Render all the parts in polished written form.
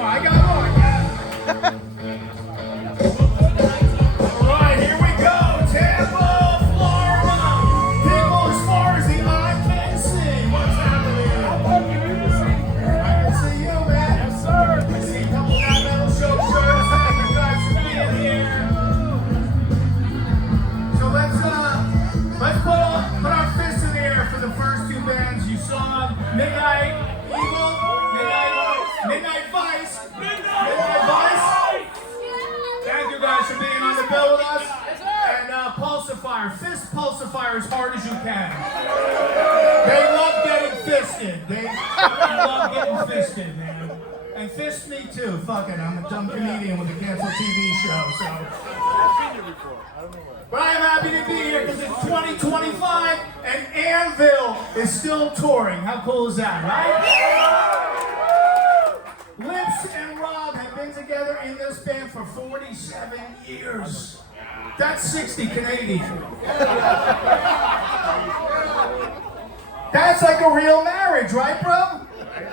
I got more. All right, here we go. Tampa, Florida. People as far as the eye can see. What's happening? I can see you, man. Yes, sir. I see a couple of that metal show shirts. Thank you guys for being here. So let's put our fists in the air for the first two bands you saw. Midnight Evil, Midnight Vice. Thank you guys for being on the bill with us. And Pulsifier, fist Pulsifier as hard as you can. They love getting fisted. They love getting fisted, man. And fist me too. Fuck it, I'm a dumb comedian with a canceled TV show, so. But I am happy to be here because it's 2025 and Anvil is still touring. How cool is that, right? Lips and Rob have been together in this band for 47 years. That's 60 Canadian. That's like a real marriage, right, bro?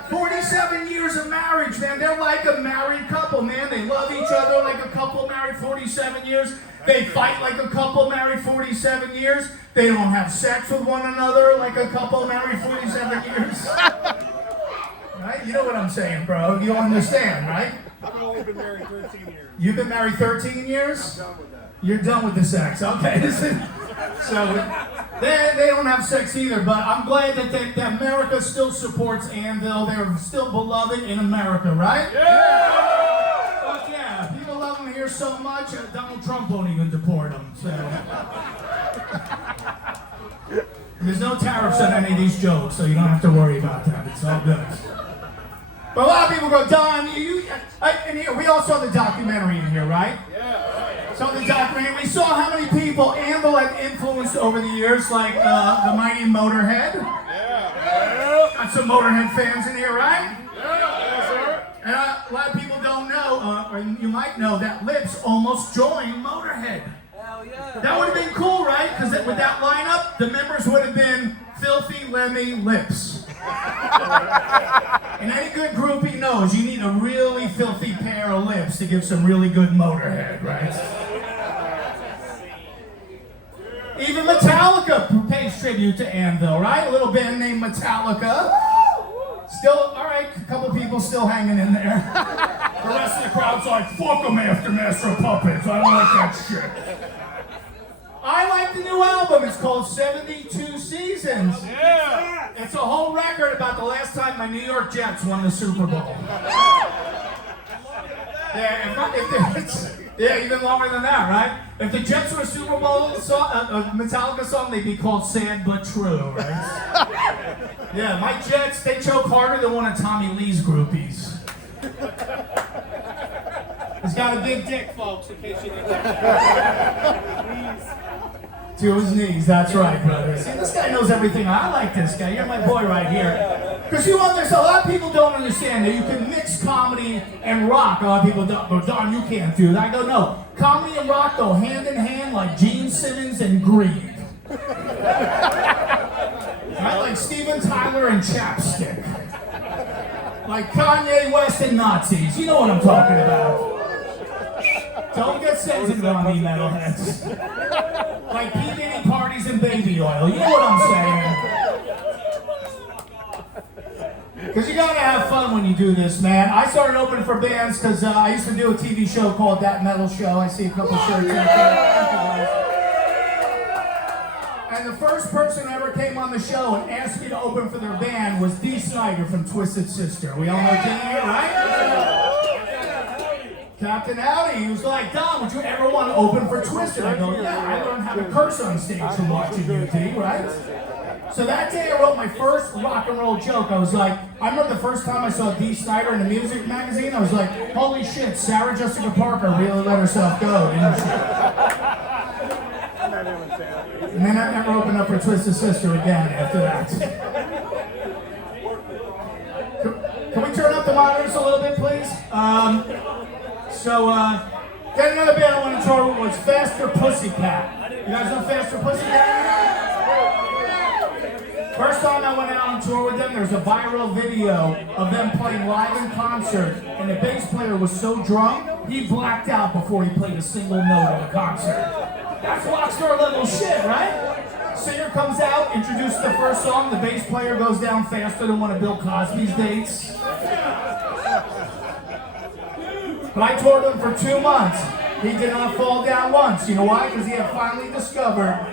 47 years of marriage, man. They're like a married couple, man. They love each other like a couple married 47 years. They fight like a couple married 47 years. They don't have sex with one another like a couple married 47 years. Right? You know what I'm saying, bro. You understand, right? I've only been married 13 years. You've been married 13 years? I'm done with that. You're done with the sex. Okay. So they don't have sex either, but I'm glad that America still supports Anvil. They're still beloved in America, right? Yeah! Fuck yeah. People love them here so much, Donald Trump won't even deport them. So. There's no tariffs on any of these jokes, so you don't have to worry about that. It's all good. But a lot of people go, Don, and here, we all saw the documentary in here, right? Yeah. Saw the documentary. We saw how many people Anvil had influenced over the years, like the mighty Motorhead. Yeah. Got some Motorhead fans in here, right? Yeah, sir. And a lot of people don't know, or you might know, that Lips almost joined Motorhead. Hell yeah. That would have been cool, right? Because with that lineup, the members would have been Filthy, Lemmy, Lips. And any good groupie knows you need a really filthy pair of lips to give some really good Motorhead, right? Even Metallica pays tribute to Anvil, right? A little band named Metallica. Still, all right, a couple people still hanging in there. The rest of the crowd's like, fuck them after Master of Puppets. I don't like that shit. I like the new album. It's called 72 Seasons. Yeah. It's a whole record about the last time my New York Jets won the Super Bowl. Yeah, even longer than that, right? If the Jets were a Super Bowl song, a Metallica song, they'd be called Sad But True, right? Yeah, my Jets, they choke harder than one of Tommy Lee's groupies. He's got a big dick, folks, in case you didn't know. To his knees, that's right, brother. See, this guy knows everything. I like this guy. You're my boy right here. Because you understand, a lot of people don't understand that you can mix comedy and rock. A lot of people don't go, Don, you can't do that. I go, no. Comedy and rock go hand in hand like Gene Simmons and Greed. Right? Like Steven Tyler and Chapstick. Like Kanye West and Nazis. You know what I'm talking about. Don't get sensitive on me, metalheads. Like P. Diddy parties and baby oil. You know what I'm saying? Because you gotta have fun when you do this, man. I started opening for bands because I used to do a TV show called That Metal Show. I see a couple shirts out there. And the first person who ever came on the show and asked me to open for their band was Dee Snider from Twisted Sister. We all know Dee here, right? Captain Howdy, he was like, Don, would you ever want to open for Twisted? I go, yeah, I learned how to curse on stage from watching you, D, right? So that day I wrote my first rock and roll joke. I was like, I remember the first time I saw Dee Snider in the music magazine, I was like, holy shit, Sarah Jessica Parker really let herself go, didn't she? And then I never opened up for Twisted Sister again after that. Can we turn up the monitors a little bit, please? Then another band I want to tour with was Faster Pussycat. You guys know Faster Pussycat? First time I went out on tour with them, there's a viral video of them playing live in concert, and the bass player was so drunk, he blacked out before he played a single note at a concert. That's rock star level shit, right? Singer comes out, introduces the first song, the bass player goes down faster than one of Bill Cosby's dates. But I toured him for 2 months. He did not fall down once. You know why? Because he had finally discovered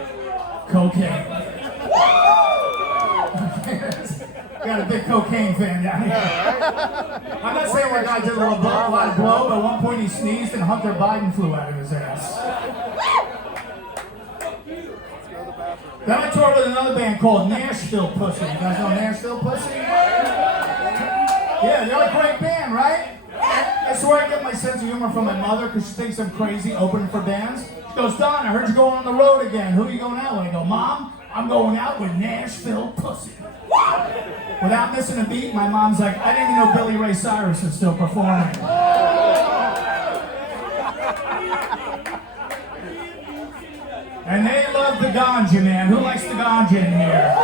cocaine. Got a big cocaine fan down here. I'm not saying that guy did a lot of blow, but at one point he sneezed and Hunter Biden flew out of his ass. Then I toured with another band called Nashville Pussy. You guys know Nashville Pussy? Yeah, they're a great band, right? That's where I get my sense of humor from my mother, because she thinks I'm crazy opening for bands. She goes, Don, I heard you going on the road again. Who are you going out with? I go, Mom, I'm going out with Nashville Pussy. Without missing a beat, my mom's like, I didn't even know Billy Ray Cyrus was still performing. And they love the ganja, man. Who likes the ganja in here?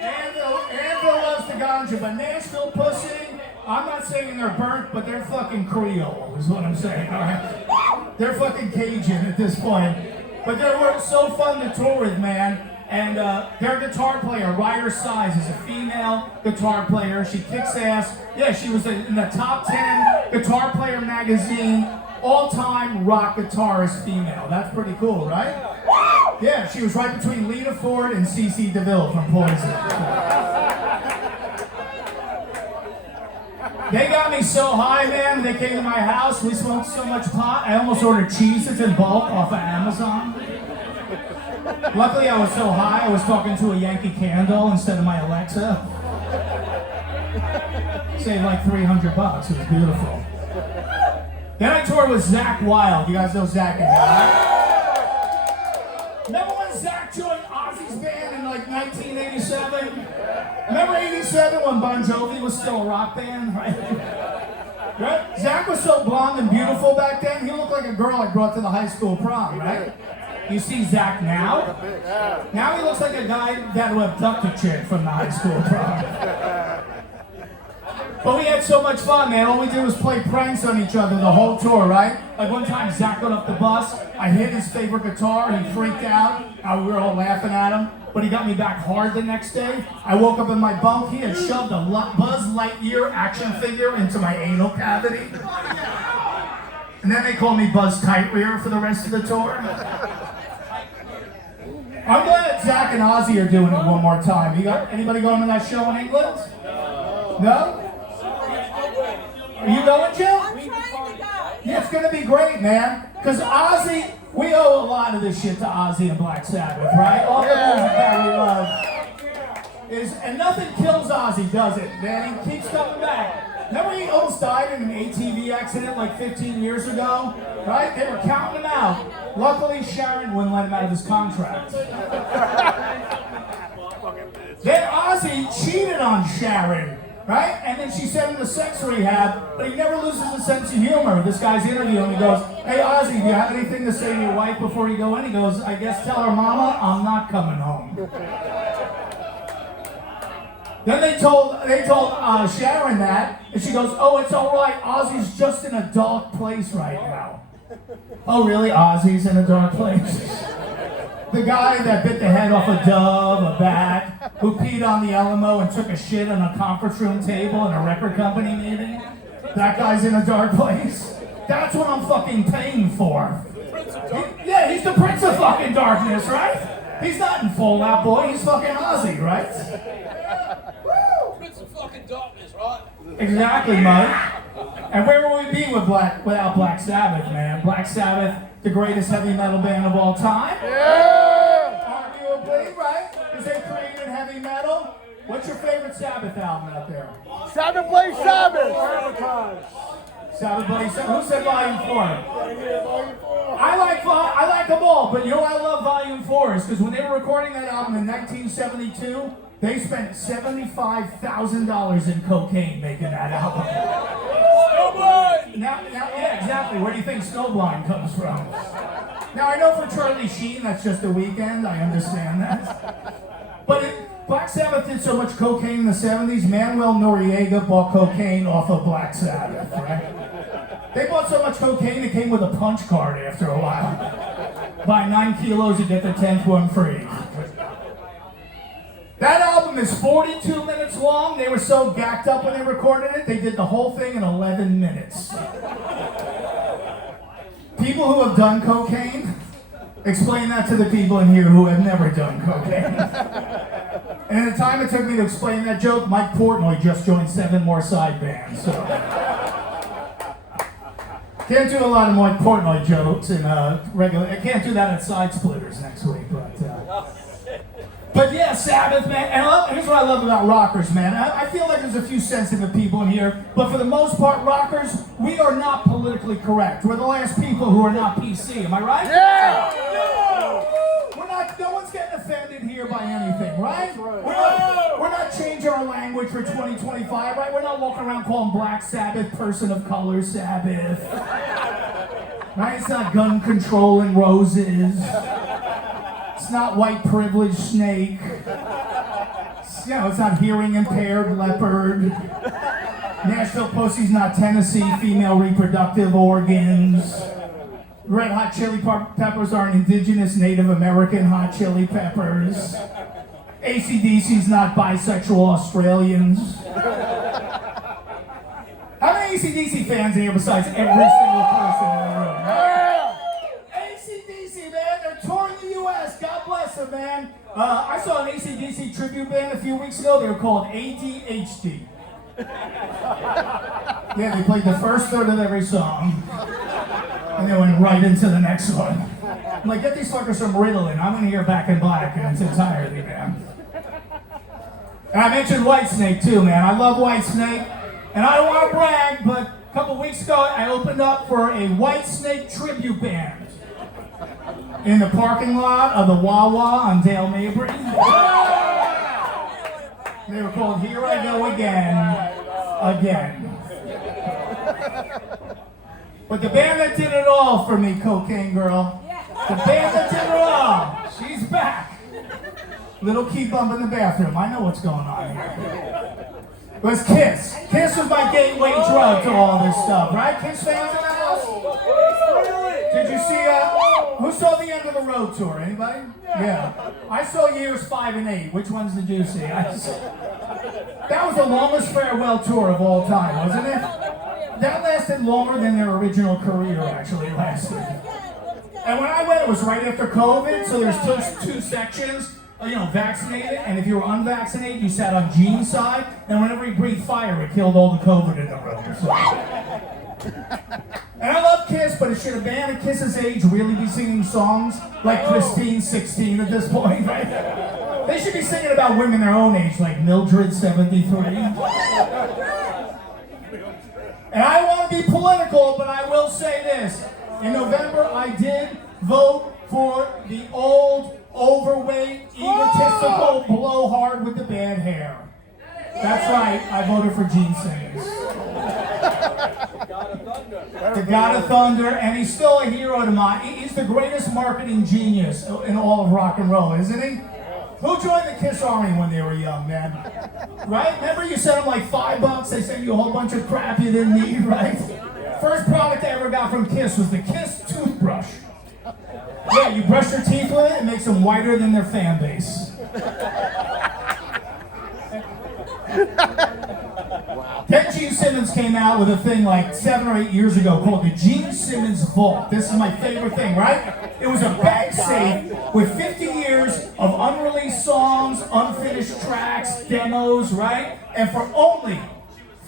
Anvil loves the ganja, but Nashville Pussy, I'm not saying they're burnt, but they're fucking Creole, is what I'm saying, all right? They're fucking Cajun at this point. But they were so fun to tour with, man. And their guitar player, Ryder Size, is a female guitar player. She kicks ass. Yeah, she was in the top 10 Guitar Player magazine, all-time rock guitarist female. That's pretty cool, right? Yeah, she was right between Lita Ford and CeCe DeVille from Poison. They got me so high, man. They came to my house. We smoked so much pot. I almost ordered cheeses in bulk off of Amazon. Luckily, I was so high, I was talking to a Yankee Candle instead of my Alexa. Saved like $300. It was beautiful. Then I toured with Zakk Wylde. You guys know Zakk and right? Remember when Zakk joined Ozzy's band in like 1987? Remember 87 when Bon Jovi was still a rock band? Right? Zakk was so blonde and beautiful back then, he looked like a girl I brought to the high school prom, right? You see Zakk now? Now he looks like a guy that would abduct a chick from the high school prom. But we had so much fun, man. All we did was play pranks on each other the whole tour, right? Like one time Zakk got off the bus, I hit his favorite guitar, and he freaked out. We were all laughing at him. But he got me back hard the next day. I woke up in my bunk, he had shoved a Buzz Lightyear action figure into my anal cavity. And then they called me Buzz Tightrear for the rest of the tour. I'm glad Zakk and Ozzy are doing it one more time. You got anybody going to that show in England? No? Are you going, Jill? Yeah, it's going to be great, man. Because Ozzy, we owe a lot of this shit to Ozzy and Black Sabbath, right? All the music that we love is, and nothing kills Ozzy, does it? Man, he keeps coming back. Remember he almost died in an ATV accident like 15 years ago? Right? They were counting him out. Luckily, Sharon wouldn't let him out of his contract. Then Ozzy cheated on Sharon, right? And then she sent him to sex rehab, but he never loses a sense of humor. This guy's interviewing him, he goes, hey Ozzy, do you have anything to say to your wife before you go in? He goes, I guess tell her mama I'm not coming home. Then they told Sharon that, and she goes, oh, it's all right, Ozzy's just in a dark place right now. Oh, really? Ozzy's in a dark place? The guy that bit the head off a dove, a bat, who peed on the Alamo and took a shit on a conference room table in a record company meeting? That guy's in a dark place? That's what I'm fucking paying for. Yeah, he's the Prince of fucking Darkness, right? He's not in Fall Out Boy, he's fucking Ozzy, right? Prince of fucking Darkness, right? Exactly, Mike. And where would we be without Black Sabbath, man? Black Sabbath, the greatest heavy metal band of all time. Yeah! Arguably, right? Because they created heavy metal. What's your favorite Sabbath album out there? Sabbath Blaze Sabbath! Sabbath Blaze Sabbath. Who said Volume 4? I like them all, but you know why I love Volume 4 is because when they were recording that album in 1972, they spent $75,000 in cocaine making that album. Now, yeah, exactly. Where do you think Snowblind comes from? Now, I know for Charlie Sheen, that's just a weekend. I understand that. But Black Sabbath did so much cocaine in the 70s, Manuel Noriega bought cocaine off of Black Sabbath, right? They bought so much cocaine it came with a punch card after a while. Buy 9 kilos, you get the 10th one free. That album is 42 minutes long. They were so gacked up when they recorded it, they did the whole thing in 11 minutes. People who have done cocaine, explain that to the people in here who have never done cocaine. And at the time it took me to explain that joke, Mike Portnoy just joined 7 more side bands, so. Can't do a lot of Mike Portnoy jokes in regular, I can't do that at Side Splitters next week, but yeah, Sabbath, man, and here's what I love about rockers, man. I feel like there's a few sensitive people in here, but for the most part, rockers, we are not politically correct. We're the last people who are not PC, am I right? Yeah! No one's getting offended here by anything, right? We're not changing our language for 2025, right? We're not walking around calling Black Sabbath person of color Sabbath. Right? It's not gun control and roses. It's not white privilege snake. It's not hearing impaired leopard. Nashville pussy's not Tennessee female reproductive organs. Red Hot Chili Peppers are an indigenous Native American hot chili peppers. AC/DC's not bisexual Australians. How many AC/DC fans are here besides every single person in the room? Right? AC/DC, man, they're touring the U.S. God bless them, man. I saw an AC/DC tribute band a few weeks ago. They were called ADHD. Yeah, they played the first third of every song. And they went right into the next one. I'm like, get these fuckers some Ritalin. I'm gonna hear Back in Black in its entirety, man. And I mentioned Whitesnake too, man. I love Whitesnake. And I don't want to brag, but a couple weeks ago I opened up for a Whitesnake tribute band in the parking lot of the Wawa on Dale Mabry. They were called Here I Go Again. But the band that did it all for me, Cocaine Girl, the band that did it all, she's back. Little key bump in the bathroom. I know what's going on here. It was Kiss. Kiss was my gateway drug to all this stuff, right? Kiss fans in the house? Did you see, who saw the End of the Road tour? Anybody? Yeah. I saw years 5 and 8. Which ones did you see? That was the longest farewell tour of all time, wasn't it? That lasted longer than their original career actually lasted. And when I went, it was right after COVID, so there's two sections, vaccinated, and if you were unvaccinated, you sat on Gene's side, and whenever he breathed fire, it killed all the COVID in the room. So. And I love Kiss, but should a band at Kiss's age really be singing songs like Christine 16 at this point, right? They should be singing about women their own age, like Mildred 73. And I want to be political, but I will say this. In November, I did vote for the old, overweight, egotistical, blowhard with the bad hair. That's right, I voted for Gene Simmons. The God of Thunder, and he's still a hero to mine. He's the greatest marketing genius in all of rock and roll, isn't he? Who joined the Kiss Army when they were young, man? Right? Remember you sent them like $5, they sent you a whole bunch of crap you didn't need, right? First product I ever got from Kiss was the Kiss toothbrush. Yeah, you brush your teeth with it, it makes them whiter than their fan base. Then Gene Simmons came out with a thing like 7 or 8 years ago called the Gene Simmons Vault. This is my favorite thing, right? It was a bag safe with 50 years of unreleased songs, unfinished tracks, demos, right? And for only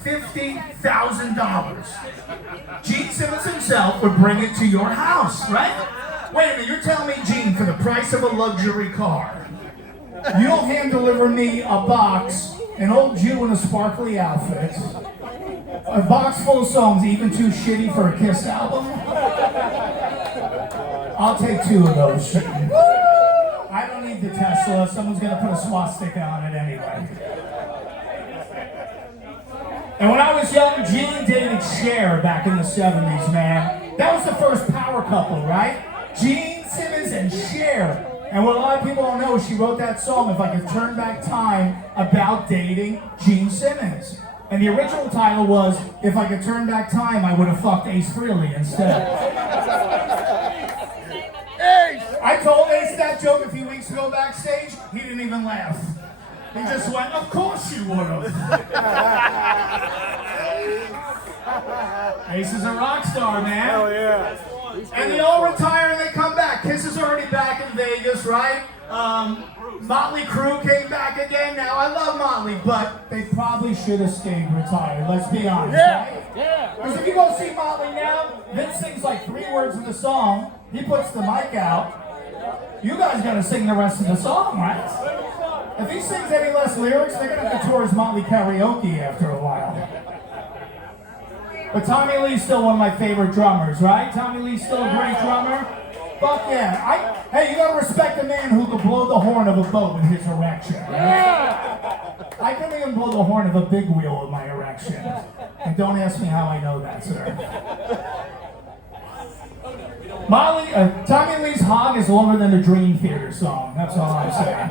$50,000, Gene Simmons himself would bring it to your house, right? Wait a minute, you're telling me, Gene, for the price of a luxury car, you'll hand deliver me a box, an old Jew in a sparkly outfit, a box full of songs even too shitty for a Kiss album? I'll take 2 of those, Gene. I don't need the Tesla, someone's gonna put a swastika on it anyway. And when I was young, Gene dated Cher back in the 70s, man. That was the first power couple, right? Gene Simmons and Cher. And what a lot of people don't know is she wrote that song, If I Could Turn Back Time, about dating Gene Simmons. And the original title was, If I Could Turn Back Time, I Would Have Fucked Ace Frehley instead. Ace! I told Ace that joke a few weeks ago backstage. He didn't even laugh. He just went, of course you would have. Ace is a rock star, man. Hell yeah. And they all retire and they come back. Kiss is already back in Vegas, right? Motley Crue came back again. Now, I love Motley, but they probably should have stayed retired. Let's be honest, right? Yeah. Because if you go see Motley now, Vince sings like 3 words of the song. He puts the mic out. You guys got to sing the rest of the song, right? If he sings any less lyrics, they're going to have to tour his Motley karaoke after a while. But Tommy Lee's still one of my favorite drummers, right? Tommy Lee's still a great drummer. Fuck yeah. Hey, you gotta respect a man who could blow the horn of a boat with his erection. Right? I couldn't even blow the horn of a big wheel with my erection. And don't ask me how I know that, sir. Tommy Lee's hog is longer than the Dream Theater song. That's all I'm saying.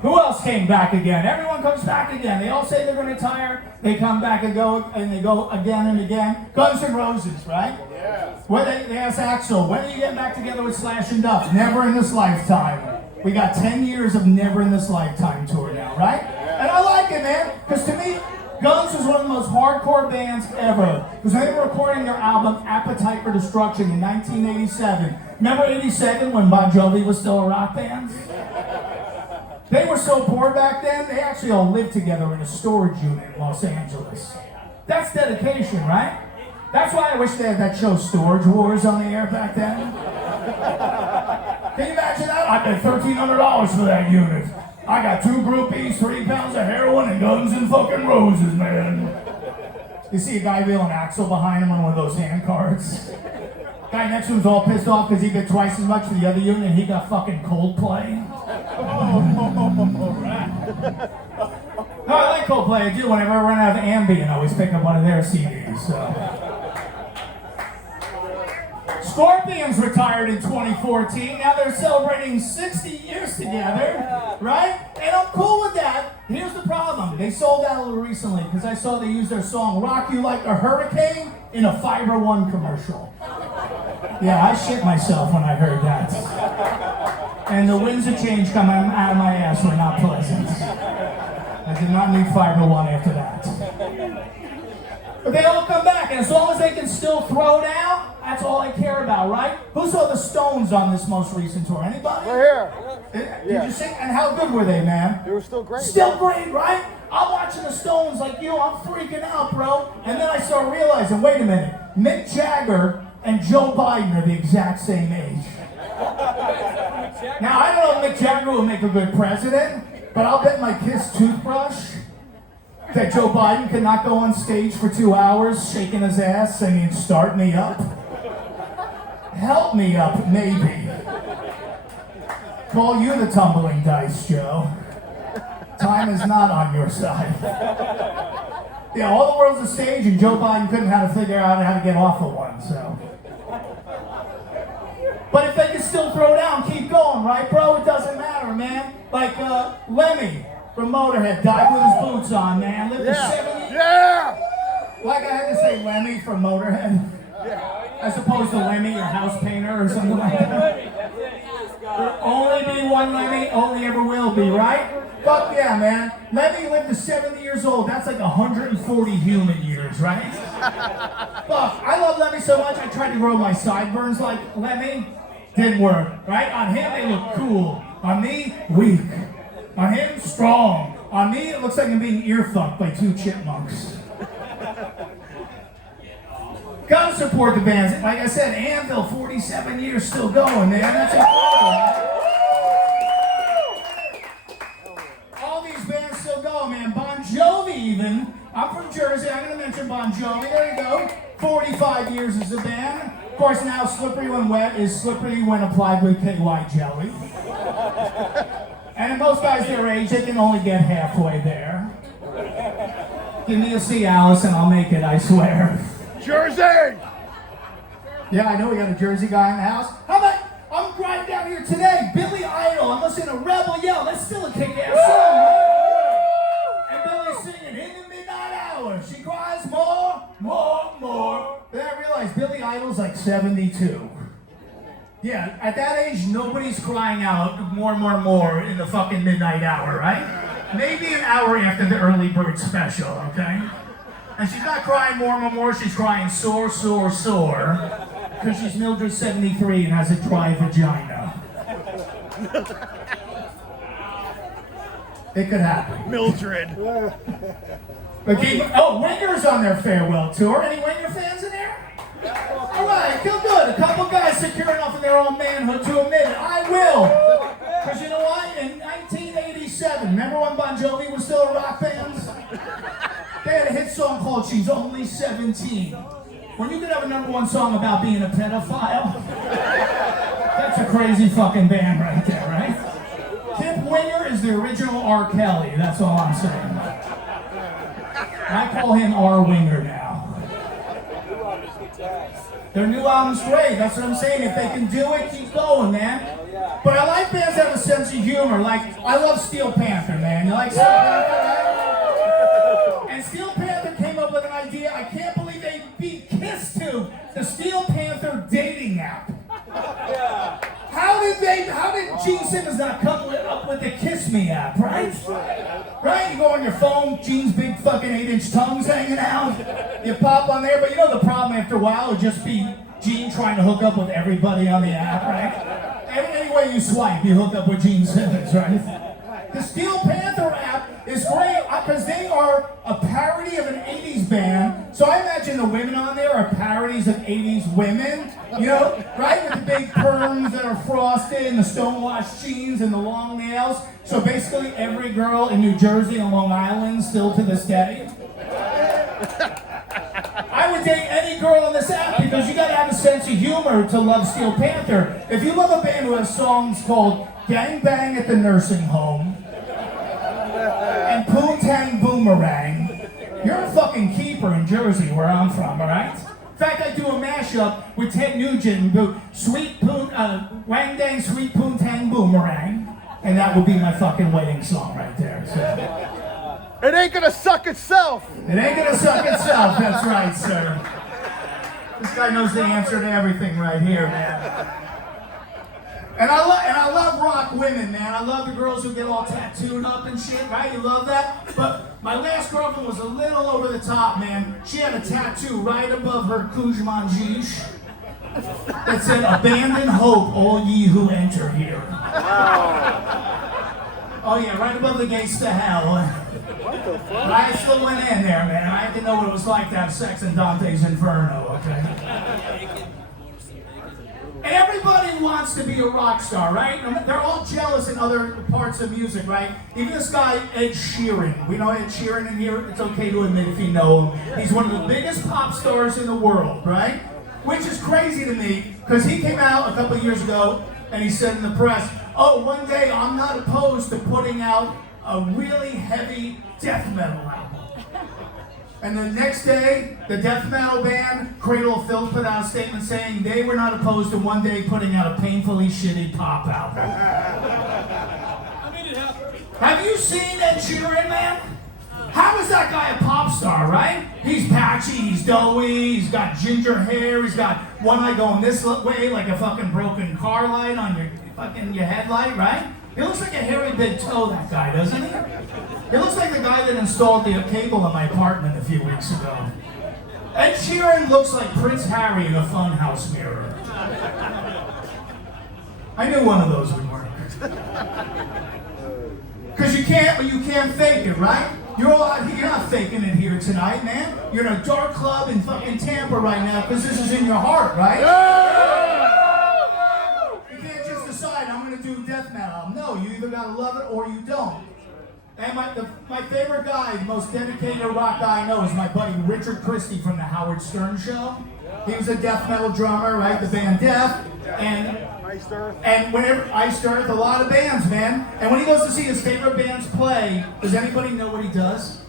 Who else came back again? Everyone comes back again. They all say they're going to retire. They come back and they go again and again. Guns N' Roses, right? Yeah. When they asked Axl, when are you getting back together with Slash and Duff? Never in this lifetime. We got 10 years of Never in This Lifetime tour now, right? And I like it, man, because to me, Guns was one of the most hardcore bands ever. Because they were recording their album Appetite for Destruction in 1987. Remember 87 when Bon Jovi was still a rock band? They were so poor back then, they actually all lived together in a storage unit in Los Angeles. That's dedication, right? That's why I wish they had that show Storage Wars on the air back then. Can you imagine that? I paid $1,300 for that unit. I got 2 groupies, 3 pounds of heroin, and Guns N' fucking Roses, man. You see a guy wheeling Axl behind him on one of those hand carts. Guy next to him's all pissed off because he got twice as much for the other unit and he got fucking Coldplay. No, I like Coldplay. I do. Whenever I run out of Ambien, I always pick up one of their CDs. So. Scorpions retired in 2014. Now they're celebrating 60 years together, right? And I'm cool with that. Here's the problem. They sold out a little recently because I saw they used their song Rock You Like a Hurricane in a Fiber One commercial. Yeah, I shit myself when I heard that. And the winds of change coming out of my ass were not pleasant. I did not need Fiber One after that. But they all come back, and as long as they can still throw down, that's all I care about, right? Who saw the Stones on this most recent tour? Anybody? We're Did here. you see? And how good were they, man? They were still great. Still great, right? I'm watching the Stones like you. I'm freaking out, bro. And then I start realizing, wait a minute. Mick Jagger and Joe Biden are the exact same age. Now, I don't know if Mick Jagger will make a good president, but I'll bet my Kiss toothbrush that Joe Biden cannot go on stage for 2 hours shaking his ass singing Start Me Up. Help me up, maybe. Call you the tumbling dice, Joe. Time is not on your side. Yeah, all the world's a stage and Joe Biden couldn't how to figure out how to get off of one, so. But if they can still throw down, keep going, right, bro? It doesn't matter, man. Like Lemmy from Motorhead died with his boots on, man. Lived to 70. Yeah! Like I had to say Lemmy from Motorhead. Yeah. As opposed to Lemmy, your house painter or something like that. There'll only be one Lemmy, only ever will be, right? Fuck yeah, man. Lemmy lived to 70 years old. That's like 140 human years, right? Fuck, I love Lemmy so much, I tried to grow my sideburns like Lemmy. Didn't work, right? On him, they look cool. On me, weak. On him, strong. On me, it looks like I'm being ear-fucked by 2 chipmunks. Gotta support the bands. Like I said, Anvil, 47 years still going, man. That's incredible. All these bands still go, man. Bon Jovi even. I'm from Jersey. I'm going to mention Bon Jovi. There you go. 45 years as a band. Of course, now Slippery When Wet is slippery when applied with KY jelly. And most guys their age, they can only get halfway there. Give me a Cialis and I'll make it, I swear. Jersey! Yeah, I know we got a Jersey guy in the house. How about radio, I'm listening to Rebel Yell. That's still a kick-ass song, right? And Billy's singing, in the midnight hour, she cries more, more, more. Then I realized Billy Idol's like 72. Yeah, at that age, nobody's crying out more, more, more in the fucking midnight hour, right? Maybe an hour after the early bird special, okay? And she's not crying more, more, more, she's crying sore, sore, sore. Because she's Mildred 73 and has a dry vagina. It could happen. Mildred. But Winger's on their farewell tour. Any Winger fans in there? All right, feel good. A couple guys secure enough in their own manhood to admit it. I will. Because you know what? In 1987, remember when Bon Jovi was still a rock band? They had a hit song called She's Only 17. When you could have a #1 song about being a pedophile, that's a crazy fucking band right there, right? Kip Winger is the original R. Kelly, that's all I'm saying. I call him R. Winger now. Their new album's great, that's what I'm saying. If they can do it, keep going, man. But I like bands that have a sense of humor. Like, I love Steel Panther, man. You like Steel Panther, right? And Steel Panther came up with an idea. I can't believe they beat Kiss to the Steel Panther dating app. How did Gene Simmons not come up with the Kiss Me app, right? Right? You go on your phone, Gene's big fucking 8-inch tongue's hanging out. You pop on there, but you know the problem after a while would just be Gene trying to hook up with everybody on the app, right? Any way you swipe, you hook up with Gene Simmons, right? The Steel Panther app is great because they are a parody of an 80s band. So I imagine the women on there are parodies of 80s women, you know, right? With the big perms that are frosted and the stonewashed jeans and the long nails. So basically every girl in New Jersey and Long Island still to this day. I would date any girl on this app because you gotta have a sense of humor to love Steel Panther. If you love a band who has songs called Gang Bang at the Nursing Home and Poontang Boomerang, you're a fucking keeper in Jersey where I'm from, alright? In fact, I do a mashup with Ted Nugent and Wang Dang Sweet Poontang Boomerang, and that would be my fucking wedding song right there. So. It ain't gonna suck itself. It ain't gonna suck itself, that's right, sir. This guy knows the answer to everything right here, man. And I love rock women, man. I love the girls who get all tattooed up and shit, right? You love that? But my last girlfriend was a little over the top, man. She had a tattoo right above her Kujmanjish that said, "Abandon hope, all ye who enter here." Oh yeah, right above the gates to hell. But I still went in there, man. I had to know what it was like to have sex in Dante's Inferno, okay? Everybody wants to be a rock star, right? They're all jealous in other parts of music, right? Even this guy, Ed Sheeran. We know Ed Sheeran in here. It's okay to admit if you know him. He's one of the biggest pop stars in the world, right? Which is crazy to me, because he came out a couple of years ago and he said in the press, "Oh, one day I'm not opposed to putting out a really heavy death metal album." And the next day, the death metal band, Cradle of Filth, put out a statement saying they were not opposed to one day putting out a painfully shitty pop album. I mean, it happened. Have you seen Ed Sheeran, man? How is that guy a pop star, right? He's patchy, he's doughy, he's got ginger hair, he's got one eye going this way like a fucking broken car light on your headlight, right? He looks like a hairy big toe, that guy, doesn't he? He looks like the guy that installed the cable in my apartment a few weeks ago. Ed Sheeran looks like Prince Harry in a funhouse mirror. I knew one of those would work. Because you can't fake it, right? You're not faking it here tonight, man. You're in a dark club in fucking Tampa right now because this is in your heart, right? You can't just decide, I'm going to do death metal. No, you either got to love it or you don't. And my favorite guy, the most dedicated rock guy I know is my buddy Richard Christie from the Howard Stern Show. He was a death metal drummer, right? The band Death. And whenever Iced Earth, a lot of bands, man. And when he goes to see his favorite bands play, does anybody know what he does?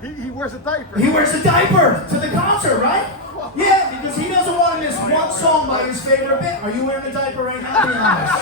He wears a diaper. He wears a diaper to the concert, right? Yeah, because he doesn't want to miss one song by his favorite band. Are you wearing a diaper right now? Be honest.